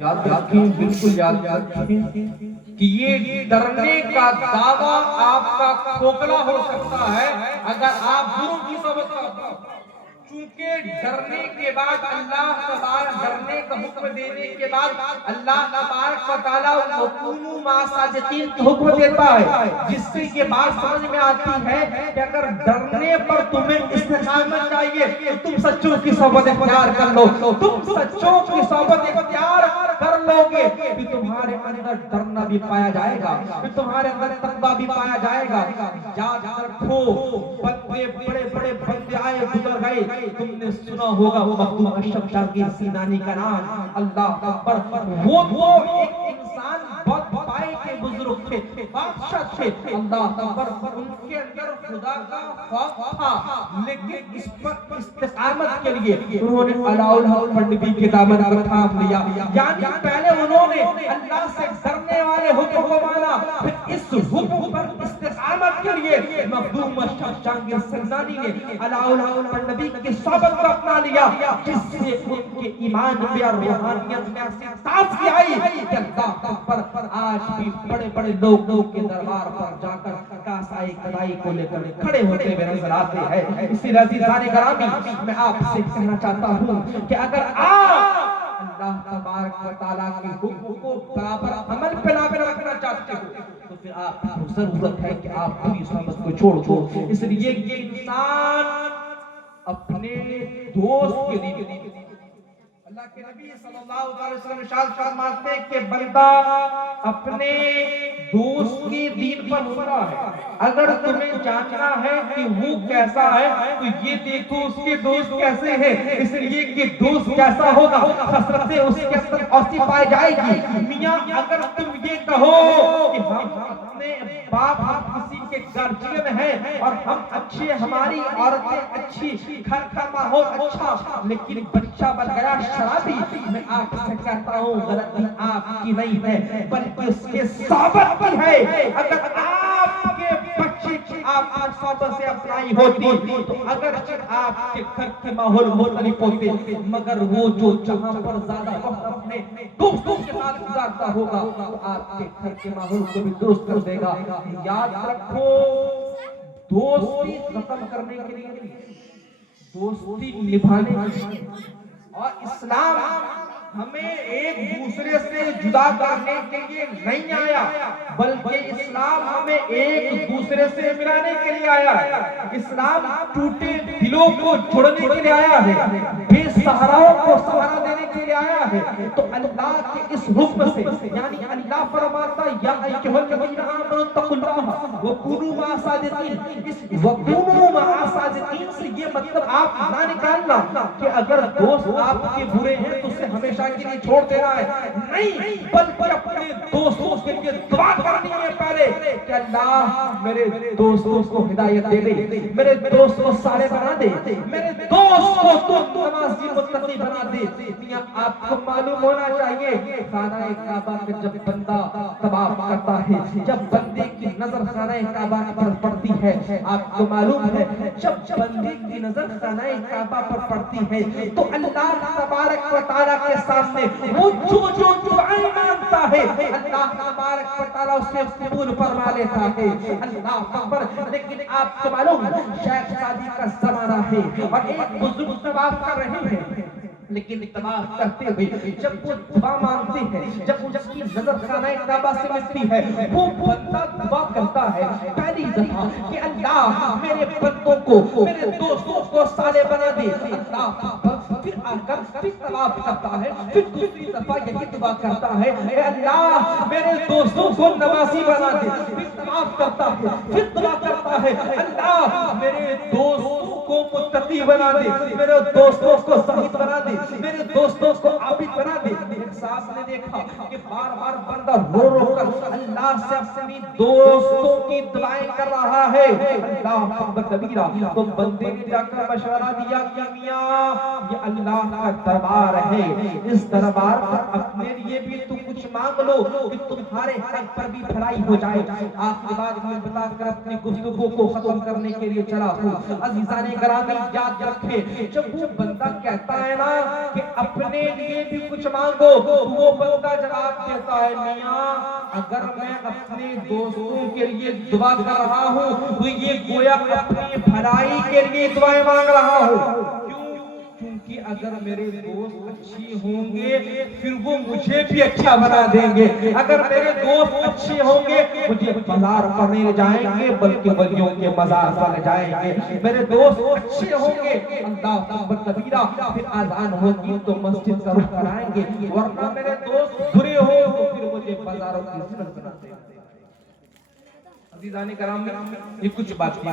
یاد رکھیں، بالکل یاد رکھیں کہ یہ ڈرنے کا دعویٰ آپ کا کھوکھلا ہو سکتا ہے اگر آپ گرو کی صحبت کا، چونکہ ڈرنے کے بعد اللہ تبارک ڈرنے کا حکم دینے کے بعد اللہ تبارک و تعالیٰ وَكُونُوا مَعَ الصَّادِقِينَ کا حکم دیتا ہے، جس سے یہ بات سمجھ میں آتی ہے کہ اگر ڈرنے پر تمہیں استقامت چاہیے تو تم سچوں کی صحبت اختیار کر لو، تم سچوں کی صحبت اختیار کر لو گے پھر تمہارے اندر ڈرنا بھی پایا جائے گا، پھر تمہارے اندر تقویٰ بھی پایا جائے گا۔ یاد رکھو، بندے بڑے بڑے بندے آئے گزر گئے، تم نے سنا ہوگا مخدوم اشرف جہانگیر سیلانی کا نام، اللہ اکبر، وہ ایک انسان بہت پائے کے بزرگ تھے، بادشاہ تھے، اللہ اکبر، ان کے اندر خدا کا خوف تھا، لیکن اس پر استقامت کے لیے انہوں نے علاء الحق پنڈوی کے دامن کو تھام لیا، یعنی پہلے انہوں نے اللہ سے ڈرنے والے حکم کو مانا، پھر اس حکم پر استقامت کے لیے مخدوم اشرف جہانگیر سیلانی نے علاء الحق پنڈوی کی صحبت کو اپنا لیا، جس سے ان کے ایمان میں اور روحانیت میں ایسی تازگی آئی کہ اللہ اکبر، آج بھی بڑے بڑے لوگوں کے دربار پر جا کر کاسائی کدائی کو لے کر کھڑے ہوتے ہوئے نظر آتے ہیں۔ اسی لیے عزیزان گرامی، میں آپ سے کہنا چاہتا ہوں کہ اگر آپ اللہ تبارک و تعالیٰ کے حکم کو برابر عمل پہ لا کر رکھنا چاہتے ہو تو پھر آپ کو ضرورت ہے کہ آپ پوری صحبت کو چھوڑ دو۔ اس لیے یہ انسان اپنے دوست کے لیے، اللہ کے نبی صلی اللہ علیہ وسلم ارشاد فرماتے ہیں کہ بندہ اپنے دوست کی دین پر ہوتا ہے، اگر تمہیں جاننا ہے کہ وہ کیسا ہے تو یہ دیکھو اس کے دوست کیسے ہیں، اس لیے کہ دوست کیسا ہوگا خصلتیں اس کے اندر ایسی پائی جائے گی۔ میاں اگر تم یہ کہو کہ ہم اپنے باپ ہم کسی کے گارجین ہیں اور ہم اچھے، ہماری عورتیں اچھی، گھر کا ماحول اچھا، لیکن بچہ بن گیا شرابی، میں آپ سے کہتا ہوں غلطی آپ کی نہیں ہے بلکہ اس کے صحبت کی ہے۔ اگر آپ کے بچے کی آپ کی صحبت سے اپنائی ہوتی تو اگرچہ آپ کے گھر کے ماحول مختلف ہوتے، مگر وہ جو جہاں پر زیادہ وقت اپنے دوستوں کے ساتھ گزارتا ہوگا تو آپ کے گھر کے ماحول کو بھی درست کر دے گا۔ یاد رکھو، دوستی ختم کرنے کے لیے، دوستی نبھانے کے لیے، اور اسلام ہمیں ایک دوسرے سے جدا کرنے کے لیے نہیں آیا بلکہ اسلام ہمیں ایک دوسرے سے ملانے کے لیے آیا ہے۔ اسلام ٹوٹے دلوں کو جوڑنے کے لیے آیا ہے، بے سہاراؤں کو سہارا دینے کے لیے آیا ہے۔ تو اللہ کے اس حکم سے، یعنی اللہ فرماتا یا ایھا الذین آمنوا اتقوا اللہ وکونوا مع الصادقین، اس وکونوا مع الصادقین سے یہ مطلب آپ نہ نکالنا کہ اگر دوست آپ کے برے ہیں تو اسے ہمیشہ کے لیے چھوڑ دینا ہے، نہیں، بلکہ اپنے دوستوں کے لیے دعا کرنی ہے پہلے کہ اللہ میرے دوستوں کو ہدایت دے دے، میرے دوست کو صالح بنا دے، میرے دوست کو تو نمازی متقی بنا دے۔ میاں آپ کو معلوم ہونا چاہیے خانہ کعبہ کے جب بندہ طواف کرتا ہے، جب بندے کی نظر خانہ کعبہ پر پڑتی ہے، آپ کو معلوم ہے جب بندے کی نظر خانہ کعبہ پر پڑتی ہے تو اللہ تبارک و تعالیٰ کے سامنے وہ جو دعائیں مانگتا ہے اللہ تبارک و تعالیٰ اسے قبول فرما لیتا ہے۔ اللہ اکبر۔ لیکن آپ کو معلوم شیخ شادی کا زمانہ ہے اور ایک بزرگ طواف کر رہے ہیں، لیکن طواف کرتے ہوئے جب وہ دعا مانگتے ہیں، جب اس کی نظر خانہ کعبہ سے ملتی ہے، وہ بندہ دعا کرتا ہے پہلی دفعہ کہ اللہ میرے بندوں کو، میرے دوستوں کو صالح بنا دے۔ اللہ پھر آ کر پھر طواف کرتا ہے، پھر دوسری دفعہ یہی دعا کرتا ہے اے اللہ میرے دوستوں کو نمازی بنا دے۔ پھر طواف کرتا ہے، پھر دعا کرتا ہے اللہ میرے دوستوں کو متقی بنا دے، میرے دوستوں کو زاہد بنا دے، میرے دوستوں کو عابد بنا دے۔ ایک صاحب نے دیکھا کہ بار بار بندہ رو رو کر اللہ سے اپنی دوستوں کی دعائیں کر رہا ہے، اللہ اکبر کبیرہ، تو بندے نے جا کر مشورہ دیا کہ میاں یہ اللہ کا دربار ہے، اس دربار پر اپنے لیے بھی تو کچھ مانگ لو کہ تمہارے حق پر بھی بھلائی ہو جائے۔ آخری بات میں بتا کر اپنی گفتگو کو ختم کرنے کے لیے چلا ہوں۔ عزیزان گرامی یاد رکھے، جب وہ بندہ کہتا ہے نا کہ اپنے لیے بھی کچھ مانگو دو تو وہ بندہ جواب دیتا ہے میاں اگر میں اپنے دوستوں کے لیے دعا کر رہا ہوں تو یہ گویا اپنی بھلائی کے لیے دعائیں مانگ رہا ہوں. کیونکہ اگر میرے دوست اچھی ہوں گے پھر وہ مجھے بھی اچھا بنا دیں گے. اگر میرے دوست اچھے ہوں گے مجھے بازار پر نہیں جائیں گے بلکہ ولیوں کے بازار پر جائیں گے. میرے دوست اچھے ہوں گے اللہ اکبر کبیرہ پھر اذان ہوگی تو مسجد کا رخ کرائیں گے. ورنہ میرے دوست برے ہوں تو پھر مجھے بازاروں کی زینت بنا دیں گے. عزیزان کرام یہ کچھ بات